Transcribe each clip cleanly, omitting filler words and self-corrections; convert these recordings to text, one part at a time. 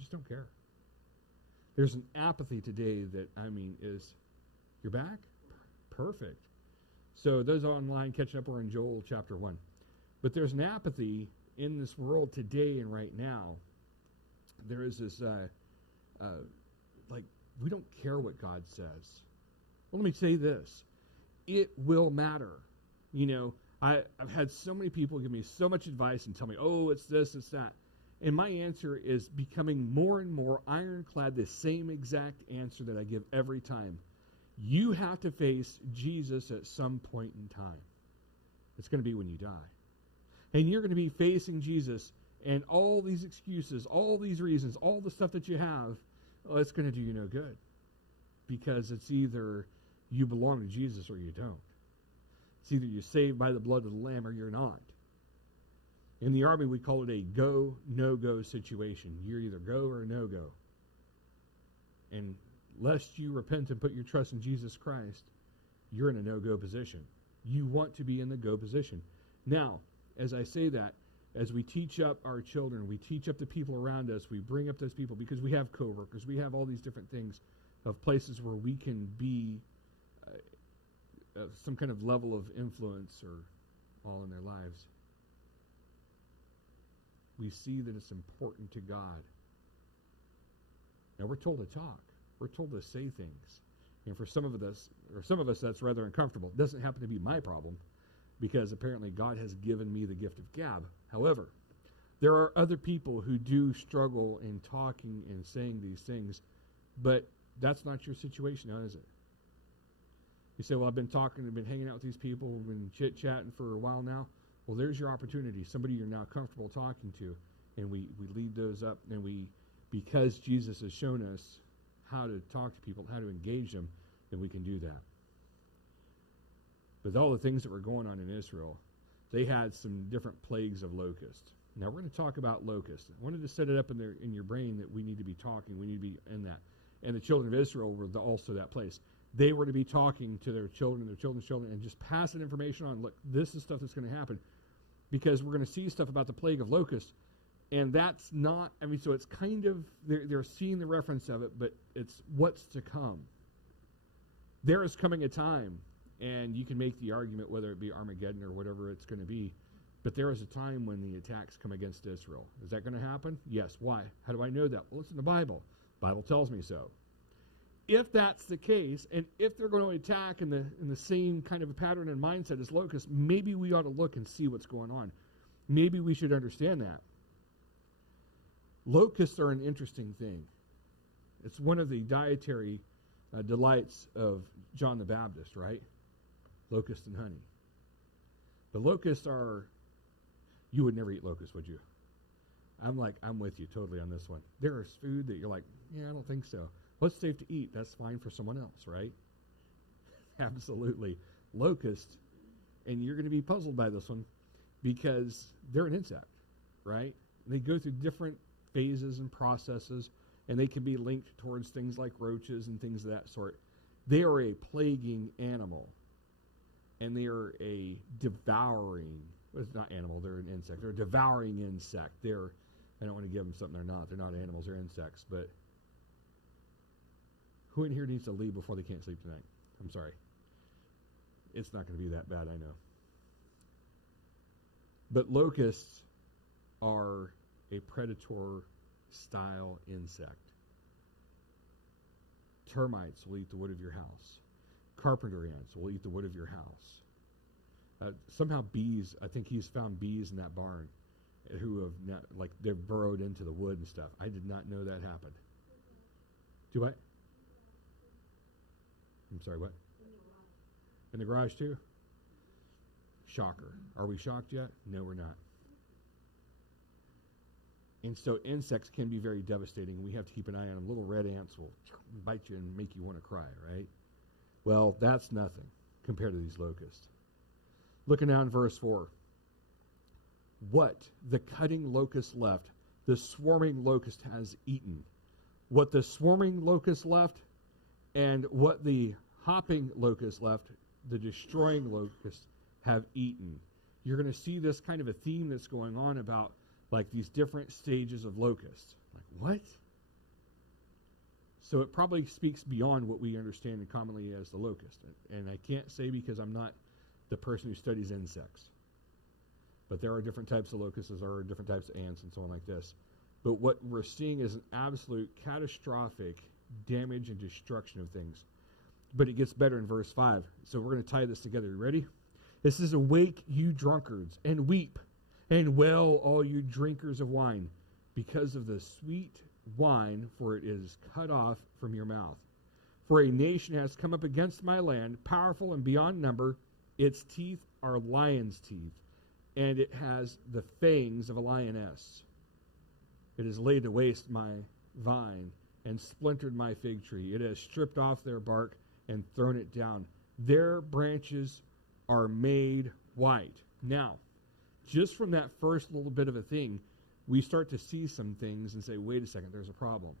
just don't care. There's an apathy today that, is, you're back? Perfect. So those online catching up are in Joel chapter 1. But there's an apathy in this world today and right now. There is this, we don't care what God says. Well, let me say this. It will matter. I've had so many people give me so much advice and tell me, oh, it's this, it's that. And my answer is becoming more and more ironclad, the same exact answer that I give every time. You have to face Jesus at some point in time. It's going to be when you die. And you're going to be facing Jesus, and all these excuses, all these reasons, all the stuff that you have, it's going to do you no good. Because it's either you belong to Jesus or you don't. It's either you're saved by the blood of the Lamb or you're not. In the Army, we call it a go, no-go situation. You're either go or no-go. And lest you repent and put your trust in Jesus Christ, you're in a no-go position. You want to be in the go position. Now, as I say that, as we teach up our children, we teach up the people around us, we bring up those people because we have coworkers, we have all these different things of places where we can be some kind of level of influence or all in their lives. We see that it's important to God. Now we're told to talk. We're told to say things. And for some of us, that's rather uncomfortable. It doesn't happen to be my problem because apparently God has given me the gift of gab. However, there are other people who do struggle in talking and saying these things, but that's not your situation now, is it? You say, well, I've been talking, I've been hanging out with these people, we've been chit-chatting for a while now. Well, there's your opportunity, somebody you're now comfortable talking to, and we lead those up, and because Jesus has shown us how to talk to people, how to engage them, then we can do that. With all the things that were going on in Israel, they had some different plagues of locusts. Now, we're going to talk about locusts. I wanted to set it up in your brain that we need to be talking, we need to be in that. And the children of Israel were also that place. They were to be talking to their children, their children's children, and just passing information on. Look, this is stuff that's going to happen. Because we're going to see stuff about the plague of locusts. And that's not, so it's kind of, they're seeing the reference of it, but it's what's to come. There is coming a time, and you can make the argument whether it be Armageddon or whatever it's going to be, but there is a time when the attacks come against Israel. Is that going to happen? Yes. Why? How do I know that? Well, it's in the Bible. The Bible tells me so. If that's the case, and if they're going to attack in the same kind of a pattern and mindset as locusts, maybe we ought to look and see what's going on. Maybe we should understand that. Locusts are an interesting thing. It's one of the dietary delights of John the Baptist, right? Locusts and honey. But locusts are, you would never eat locusts, would you? I'm with you totally on this one. There is food that you're like, yeah, I don't think so. What's safe to eat? That's fine for someone else, right? Absolutely. Locusts, and you're going to be puzzled by this one because they're an insect, right? They go through different phases and processes, and they can be linked towards things like roaches and things of that sort. They are a plaguing animal, and they are a devouring, well, it's not animal, they're an insect. They're a devouring insect. I don't want to give them something they're not. They're not animals, they're insects, but who in here needs to leave before they can't sleep tonight? I'm sorry. It's not going to be that bad, I know. But locusts are a predator-style insect. Termites will eat the wood of your house. Carpenter ants will eat the wood of your house. Somehow bees, I think he's found bees in that barn who have not, they've burrowed into the wood and stuff. I did not know that happened. Do what? I'm sorry, what? In the garage too? Shocker. Are we shocked yet? No, we're not. And so insects can be very devastating. We have to keep an eye on them. Little red ants will bite you and make you want to cry, right? Well, that's nothing compared to these locusts. Looking down in verse 4. What the cutting locust left, the swarming locust has eaten. What the swarming locust left and what the hopping locust left, the destroying locusts have eaten. You're going to see this kind of a theme that's going on about these different stages of locusts. What? So it probably speaks beyond what we understand commonly as the locust. And I can't say because I'm not the person who studies insects. But there are different types of locusts, there are different types of ants and so on like this. But what we're seeing is an absolute catastrophic damage and destruction of things. But it gets better in verse 5. So we're going to tie this together. You ready? It says, awake, you drunkards, and weep, and wail, all you drinkers of wine, because of the sweet wine, for it is cut off from your mouth. For a nation has come up against my land, powerful and beyond number. Its teeth are lion's teeth, and it has the fangs of a lioness. It has laid to waste my vine and splintered my fig tree. It has stripped off their bark and thrown it down. Their branches are made white. Now, just from that first little bit of a thing, we start to see some things and say, wait a second, there's a problem.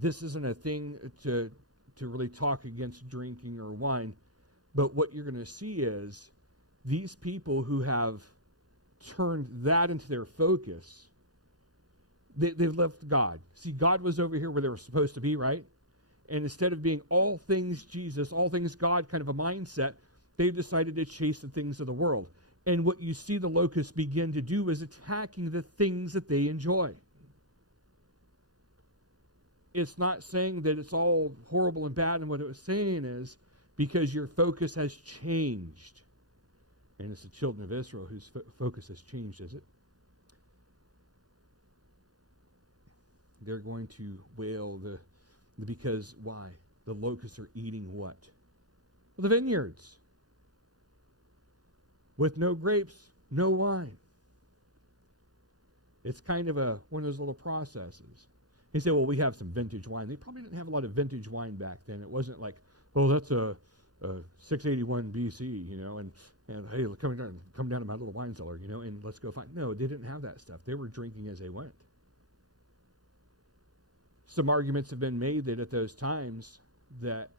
This isn't a thing to really talk against drinking or wine, but what you're going to see is these people who have turned that into their focus, they've left God. See, God was over here where they were supposed to be, right? And instead of being all things Jesus, all things God kind of a mindset, they've decided to chase the things of the world. And what you see the locusts begin to do is attacking the things that they enjoy. It's not saying that it's all horrible and bad, and what it was saying is because your focus has changed. And it's the children of Israel whose focus has changed, is it? They're going to wail because why? The locusts are eating what? Well, the vineyards. With no grapes, no wine. It's kind of one of those little processes. You say, well, we have some vintage wine. They probably didn't have a lot of vintage wine back then. It wasn't like, oh, that's a 681 BC, and hey, come down to my little wine cellar, and let's go find. No, they didn't have that stuff. They were drinking as they went. Some arguments have been made that at those times that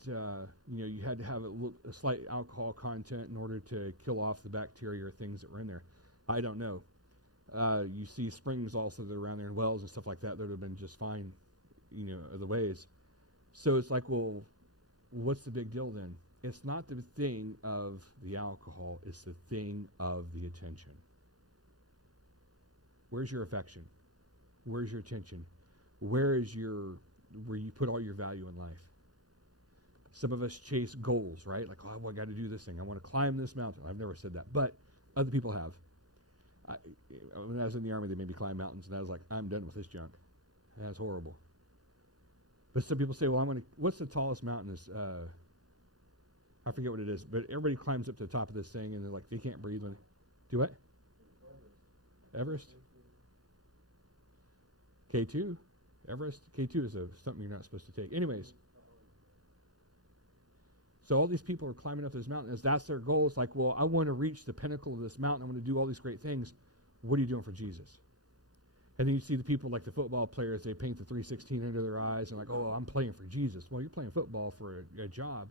you had to have a slight alcohol content in order to kill off the bacteria or things that were in there. I don't know. You see springs also that are around there and wells and stuff like that would have been just fine, other ways. So it's like, well, what's the big deal then? It's not the thing of the alcohol, it's the thing of the attention. Where's your affection? Where's your attention? Where you put all your value in life? Some of us chase goals, right? Like, oh, I got to do this thing. I want to climb this mountain. I've never said that, but other people have. When I was in the Army, they made me climb mountains, and I was like, I'm done with this junk. That's horrible. But some people say, well, what's the tallest mountain? I forget what it is, but everybody climbs up to the top of this thing, and they're like, they can't breathe. Do what? Everest? K2? Everest? K2 is something you're not supposed to take. Anyways. So all these people are climbing up this mountain. As that's their goal. It's like, well, I want to reach the pinnacle of this mountain. I want to do all these great things. What are you doing for Jesus? And then you see the people like the football players. They paint the 316 under their eyes and like, oh, I'm playing for Jesus. Well, you're playing football for a job.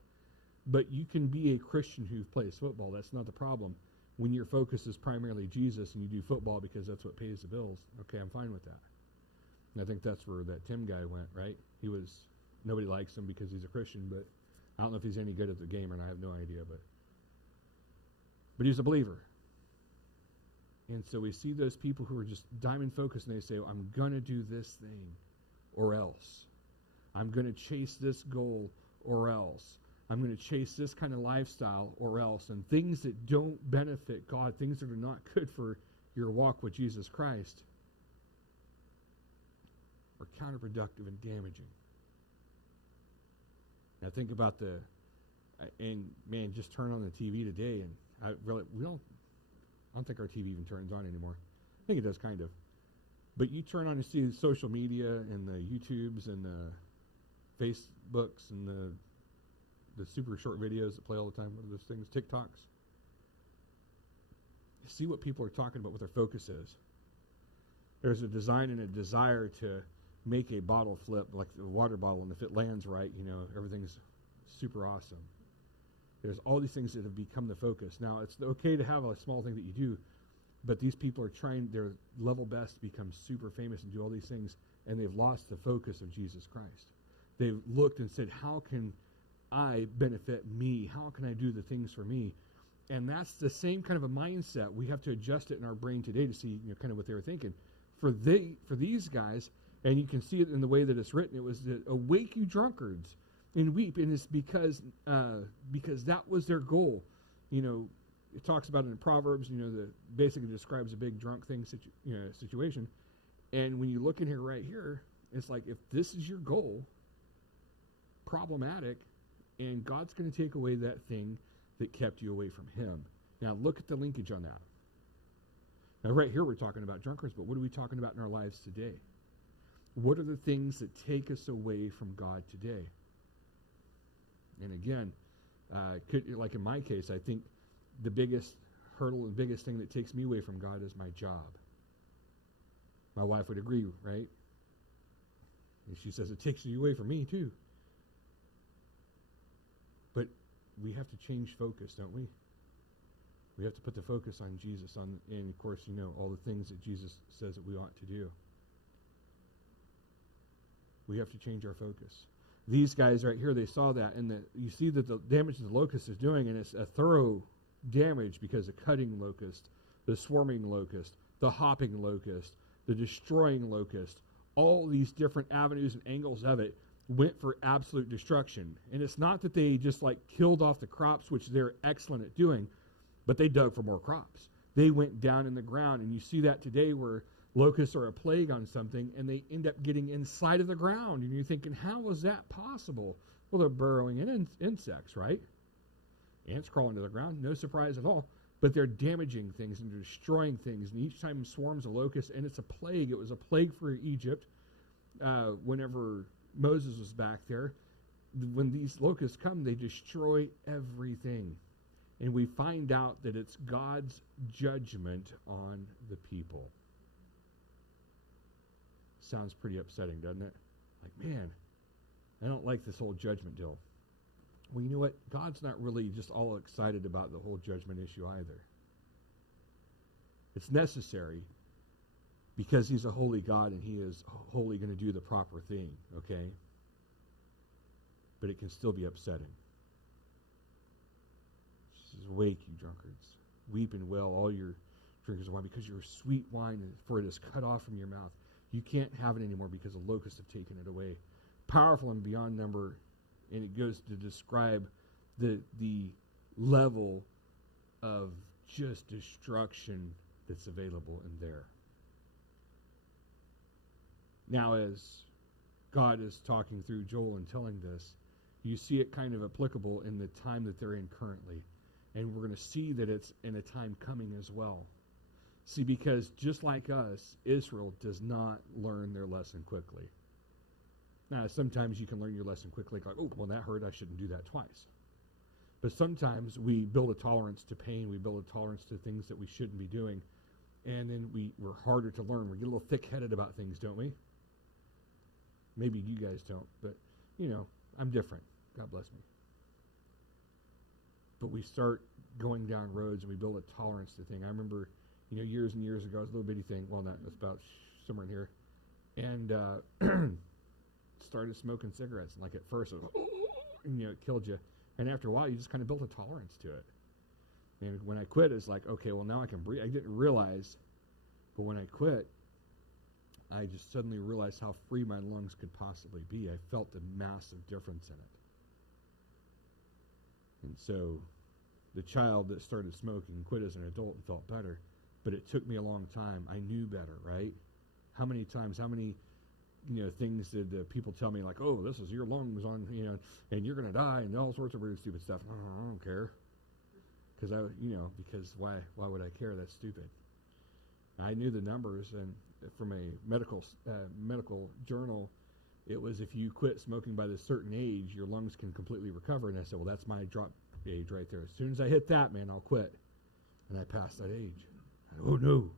But you can be a Christian who plays football. That's not the problem. When your focus is primarily Jesus and you do football because that's what pays the bills, okay, I'm fine with that. And I think that's where that Tim guy went, right? Nobody likes him because he's a Christian, but I don't know if he's any good at the game or not. I have no idea, but he's a believer. And so we see those people who are just diamond focused, and they say, I'm going to do this thing or else. I'm going to chase this goal or else. I'm going to chase this kind of lifestyle or else. And things that don't benefit God, things that are not good for your walk with Jesus Christ, are counterproductive and damaging. Now think about just turn on the TV today, and I don't think our TV even turns on anymore. I think it does kind of. But you turn on and see the social media and the YouTubes and the Facebooks and the super short videos that play all the time. What are those things? TikToks. See what people are talking about, what their focus is. There's a design and a desire to make a bottle flip like the water bottle, and if it lands right, everything's super awesome. There's all these things that have become the focus. Now, it's okay to have a small thing that you do, But these people are trying their level best to become super famous and do all these things, and they've lost the focus of Jesus Christ. They've looked and said, how can I benefit me? How can I do the things for me? And that's the same kind of a mindset. We have to adjust it in our brain today to see, kind of what they were thinking. For these guys, and you can see it in the way that it's written, it was that awake you drunkards and weep, and it's because that was their goal. It talks about it in Proverbs, that basically describes a big drunk thing situation. And when you look in here right here, it's like, if this is your goal, problematic, and God's going to take away that thing that kept you away from him. Now look at the linkage on that. Now right here we're talking about drunkards, but what are we talking about in our lives today? What are the things that take us away from God today? And again, like in my case, I think the biggest hurdle and biggest thing that takes me away from God is my job. My wife would agree, right? And she says it takes you away from me too. But we have to change focus, don't we? We have to put the focus on Jesus, and of course, all the things that Jesus says that we ought to do. We have to change our focus. These guys right here, they saw that, and you see that the damage that the locust is doing, and it's a thorough damage because the cutting locust, the swarming locust, the hopping locust, the destroying locust, all these different avenues and angles of it went for absolute destruction. And it's not that they just killed off the crops, which they're excellent at doing, but they dug for more crops. They went down in the ground, and you see that today where locusts are a plague on something, and they end up getting inside of the ground, and you're thinking, how is that possible? Well, they're burrowing in insects, right? Ants crawl into the ground, no surprise at all, but they're damaging things and destroying things, and each time swarms a locust, and it's a plague. It was a plague for Egypt whenever Moses was back there. When these locusts come, they destroy everything. And we find out that it's God's judgment on the people. Sounds pretty upsetting, doesn't it? Man, I don't like this whole judgment deal. Well, you know what? God's not really just all excited about the whole judgment issue either. It's necessary because he's a holy God and he is wholly going to do the proper thing, okay? But it can still be upsetting. He says, awake, you drunkards. Weep and wail, all your drinkers of wine, because your sweet wine, for it is cut off from your mouth. You can't have it anymore because the locusts have taken it away. Powerful and beyond number, and it goes to describe the level of just destruction that's available in there. Now, as God is talking through Joel and telling this, you see it kind of applicable in the time that they're in currently. And we're going to see that it's in a time coming as well. See, because just like us, Israel does not learn their lesson quickly. Now, sometimes you can learn your lesson quickly, like, oh, well, that hurt, I shouldn't do that twice. But sometimes we build a tolerance to pain, we build a tolerance to things that we shouldn't be doing, and then we're harder to learn. We get a little thick-headed about things, don't we? Maybe you guys don't, but, I'm different. God bless me. But we start going down roads and we build a tolerance to things. I remember, years and years ago, it was a little bitty thing. Well, not, it's about somewhere in here. And started smoking cigarettes. And at first, it was, it killed you. And after a while, you just kind of built a tolerance to it. And when I quit, it's like, okay, well, now I can breathe. I didn't realize, but when I quit, I just suddenly realized how free my lungs could possibly be. I felt a massive difference in it. And so the child that started smoking quit as an adult and felt better, but it took me a long time. I knew better, right? How many times, things did people tell me like, oh, this is your lungs on, and you're going to die and all sorts of weird, stupid stuff. I don't care. Because why would I care? That's stupid. I knew the numbers, and from a medical journal, it was if you quit smoking by this certain age, your lungs can completely recover. And I said, well, that's my drop age right there. As soon as I hit that, man, I'll quit. And I passed that age. Oh, no.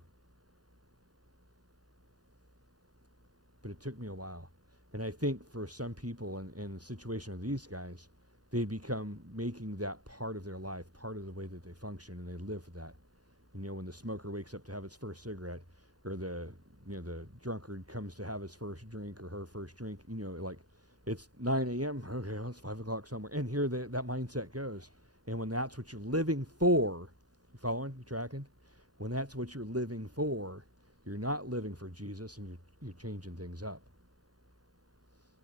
But it took me a while. And I think for some people in the situation of these guys, they become making that part of their life, part of the way that they function, and they live that. When the smoker wakes up to have his first cigarette, or the drunkard comes to have his first drink or her first drink, like it's 9 a.m. Okay, well, it's 5 o'clock somewhere. And here that mindset goes. And when that's what you're living for, you following? You tracking? When that's what you're living for, you're not living for Jesus, and you're changing things up.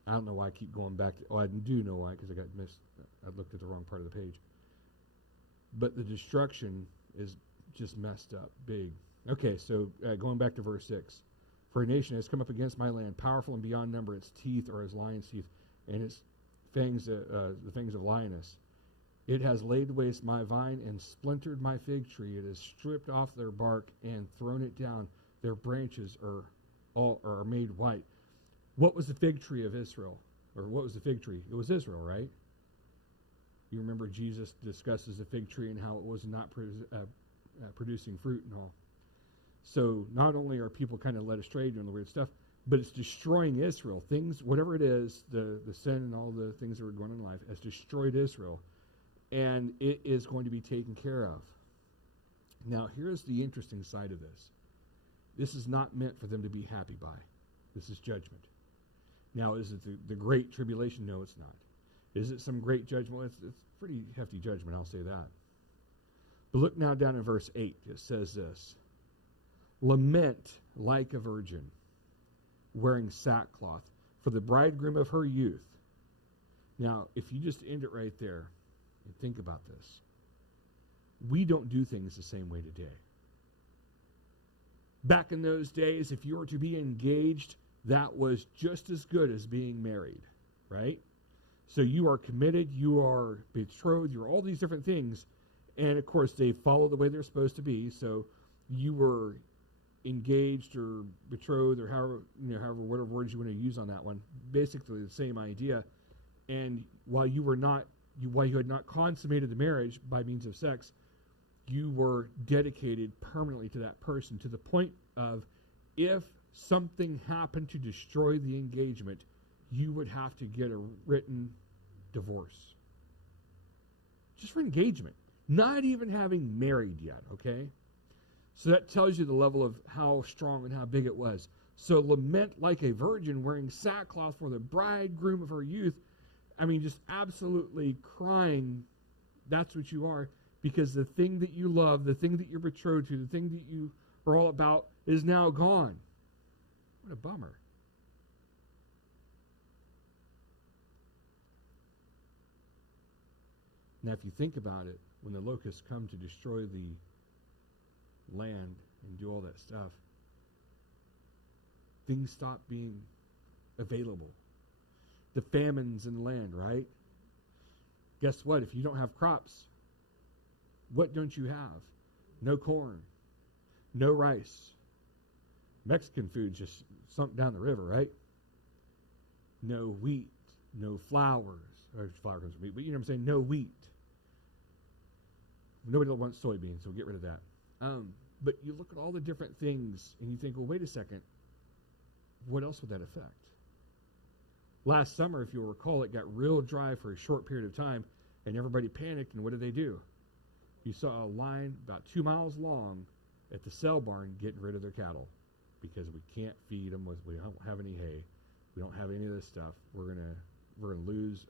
I don't know why I keep going back to, I do know why, because I looked at the wrong part of the page. But the destruction is just messed up, big. Okay, so going back to verse 6. For a nation has come up against my land, powerful and beyond number. Its teeth are as lion's teeth, and its fangs, the fangs of lioness. It has laid waste my vine and splintered my fig tree. It has stripped off their bark and thrown it down. Their branches are made white. What was the fig tree of Israel? Or what was the fig tree? It was Israel, right? You remember Jesus discusses the fig tree and how it was not producing fruit and all. So not only are people kind of led astray doing the weird stuff, but it's destroying Israel. Things, whatever it is, the sin and all the things that were going on in life has destroyed Israel. And it is going to be taken care of. Now, here's the interesting side of this. This is not meant for them to be happy by. This is judgment. Now, is it the great tribulation? No, it's not. Is it some great judgment? Well, it's pretty hefty judgment, I'll say that. But look now down in verse 8. It says this. Lament like a virgin, wearing sackcloth, for the bridegroom of her youth. Now, if you just end it right there and think about this, we don't do things the same way today. Back in those days, if you were to be engaged, that was just as good as being married, right? So you are committed, you are betrothed, you're all these different things. And of course, they follow the way they're supposed to be. So you were engaged or betrothed, or however, whatever words you want to use on that one. Basically the same idea. And while you had not consummated the marriage by means of sex, you were dedicated permanently to that person, to the point of, if something happened to destroy the engagement, you would have to get a written divorce. Just for engagement. Not even having married yet, okay? So that tells you the level of how strong and how big it was. So lament like a virgin, wearing sackcloth for the bridegroom of her youth. I mean, just absolutely crying. That's what you are. Because the thing that you love, the thing that you're betrothed to, the thing that you are all about is now gone. What a bummer. Now, if you think about it, when the locusts come to destroy the land and do all that stuff, things stop being available. The famines in the land, right? Guess what? If you don't have crops, what don't you have? No corn, no rice. Mexican food just sunk down the river, right? No wheat, no flowers. Flour comes from wheat, but you know what I'm saying? No wheat. Nobody wants soybeans, so get rid of that. But you look at all the different things, and you think, well, wait a second. What else would that affect? Last summer, if you'll recall, it got real dry for a short period of time, and everybody panicked, and what did they do? You saw a line about 2 miles long at the sale barn getting rid of their cattle because we can't feed them. We don't have any hay. We don't have any of this stuff. We're gonna lose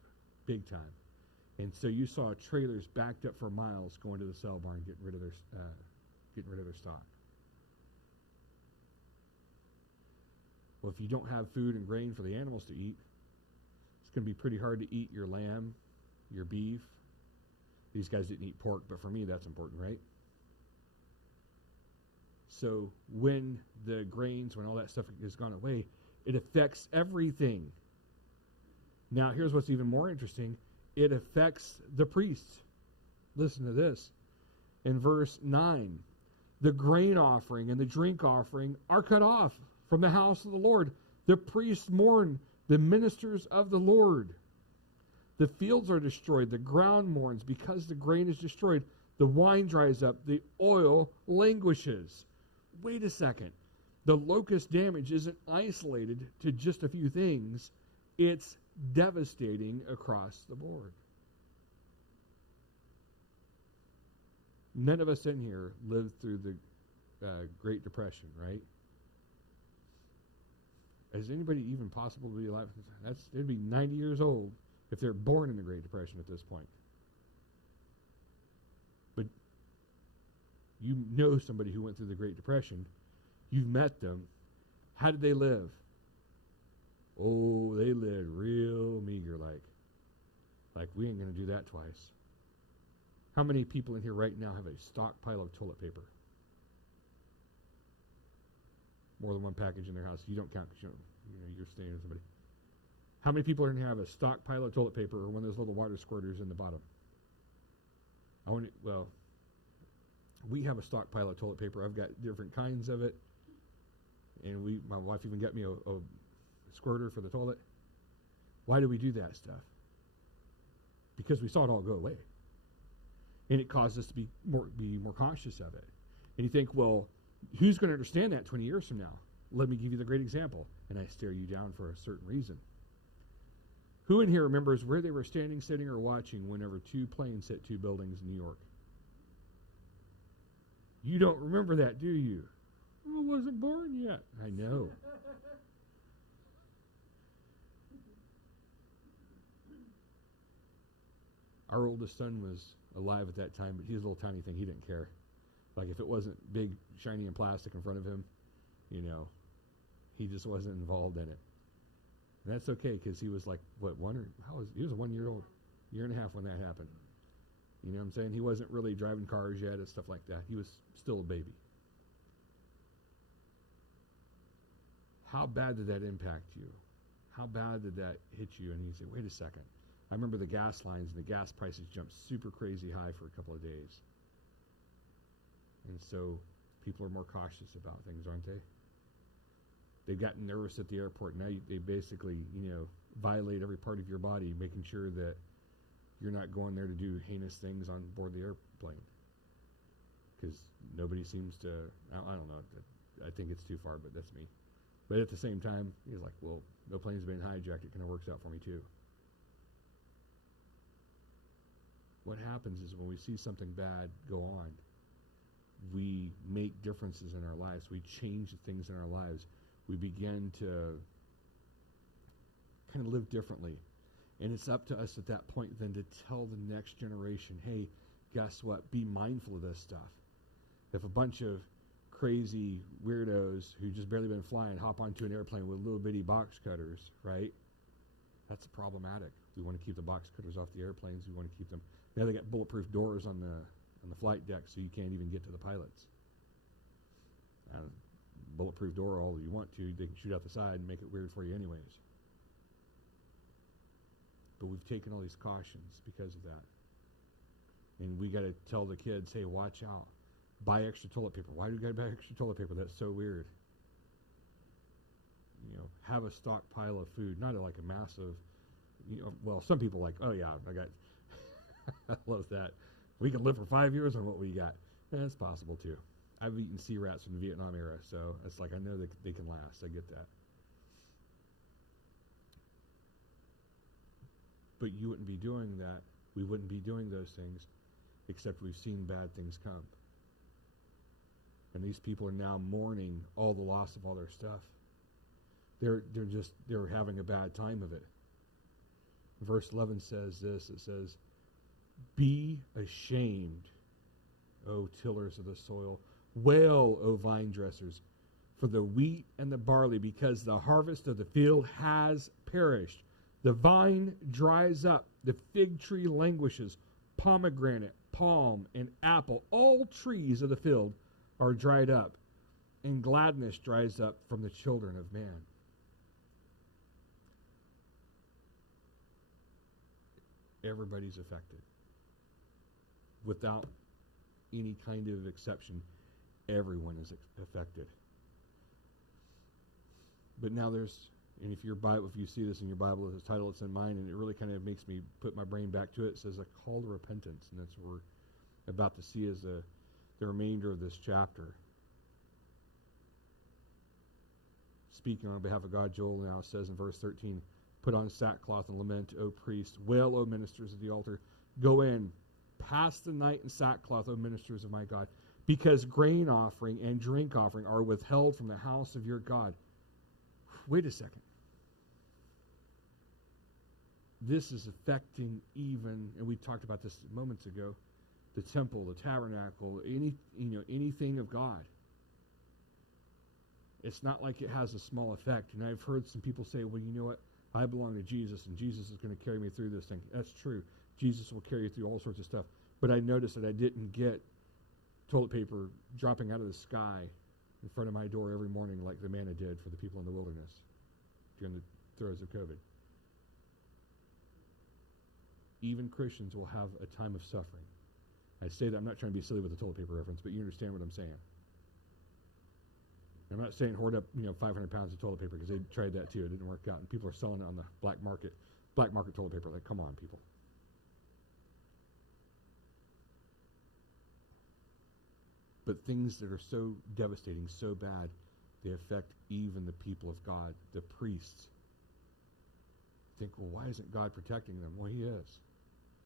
big time. And so you saw trailers backed up for miles going to the sale barn getting rid of their stock. Well, if you don't have food and grain for the animals to eat, it's going to be pretty hard to eat your lamb, your beef. These guys didn't eat pork, but for me that's important, right? So when the grains, when all that stuff has gone away, it affects everything. Now here's what's even more interesting. It affects the priests. Listen to this. In verse 9, the grain offering and the drink offering are cut off from the house of the Lord. The priests mourn, the ministers of the Lord. The fields are destroyed, the ground mourns because the grain is destroyed. The wine dries up, the oil languishes. Wait a second. The locust damage isn't isolated to just a few things. It's devastating across the board. None of us in here lived through the Great Depression, right? Is anybody even possible to be alive? They'd be 90 years old if they're born in the Great Depression at this point. But you know somebody who went through the Great Depression. You've met them. How did they live? Oh, they lived real meager like. Like, we ain't going to do that twice. How many people in here right now have a stockpile of toilet paper? More than one package in their house. You don't count because you're staying with somebody. How many people in here have a stockpile of toilet paper or one of those little water squirters in the bottom? We have a stockpile of toilet paper. I've got different kinds of it. And my wife even got me a squirter for the toilet. Why do we do that stuff? Because we saw it all go away. And it caused us to be more cautious of it. And you think, well, who's going to understand that 20 years from now? Let me give you the great example. And I stare you down for a certain reason. Who in here remembers where they were standing, sitting, or watching whenever 2 planes hit 2 buildings in New York? You don't remember that, do you? I wasn't born yet. I know. Our oldest son was alive at that time, but he's a little tiny thing. He didn't care. Like, if it wasn't big, shiny, and plastic in front of him, he just wasn't involved in it. And that's okay, because he was like, he was a 1-year-old, year and a half when that happened. You know what I'm saying? He wasn't really driving cars yet and stuff like that. He was still a baby. How bad did that impact you? How bad did that hit you? And you say, wait a second. I remember the gas lines and the gas prices jumped super crazy high for a couple of days. And so people are more cautious about things, aren't they? They've gotten nervous at the airport. Now they basically, violate every part of your body, making sure that you're not going there to do heinous things on board the airplane. Because nobody seems to, I don't know, I think it's too far, but that's me. But at the same time, he's like, well, no plane's been hijacked. It kind of works out for me too. What happens is when we see something bad go on, we make differences in our lives. We change the things in our lives. We begin to kind of live differently. And it's up to us at that point then to tell the next generation, hey, guess what? Be mindful of this stuff. If a bunch of crazy weirdos who just barely been flying hop onto an airplane with little bitty box cutters, right? That's problematic. We want to keep the box cutters off the airplanes. We want to keep them. Now they got bulletproof doors on the flight deck, so you can't even get to the pilots. Bulletproof door all you want to. They can shoot out the side and make it weird for you anyways. But we've taken all these cautions because of that. And we got to tell the kids, hey, watch out. Buy extra toilet paper. Why do you got to buy extra toilet paper? That's so weird. Have a stockpile of food. Not like a massive, well, some people like, oh yeah, I got, I love that. We can live for 5 years on what we got. That's possible too. I've eaten sea rats from the Vietnam era, so it's like I know they can last. I get that. But you wouldn't be doing that. We wouldn't be doing those things, except we've seen bad things come. And these people are now mourning all the loss of all their stuff. They're having a bad time of it. Verse 11 says this. It says, "Be ashamed, O tillers of the soil. Wail, O vine dressers, for the wheat and the barley, because the harvest of the field has perished. The vine dries up, the fig tree languishes, pomegranate, palm, and apple, all trees of the field are dried up, and gladness dries up from the children of man." Everybody's affected. Without any kind of exception, everyone is affected. But now and if you see this in your Bible, the title it's in mine, and it really kind of makes me put my brain back to it. It says a call to repentance, and that's what we're about to see as the remainder of this chapter. Speaking on behalf of God, Joel now says in verse 13, "Put on sackcloth and lament, O priests. Wail, O ministers of the altar. Go in, pass the night in sackcloth, O ministers of my God, because grain offering and drink offering are withheld from the house of your God. Wait a second. This is affecting even, and we talked about this moments ago, the temple, the tabernacle, anything of God. It's not like it has a small effect. And I've heard some people say, well, you know what? I belong to Jesus, and Jesus is going to carry me through this thing. That's true. Jesus will carry you through all sorts of stuff. But I noticed that I didn't get toilet paper dropping out of the sky in front of my door every morning like the manna did for the people in the wilderness during the throes of COVID. Even Christians will have a time of suffering. I say that I'm not trying to be silly with the toilet paper reference, but you understand what I'm saying. I'm not saying hoard up 500 pounds of toilet paper, because they tried that too. It didn't work out, and people are selling it on the black market toilet paper. Like, come on, people. But things that are so devastating, so bad, they affect even the people of God, the priests. Think, well, why isn't God protecting them? Well, he is.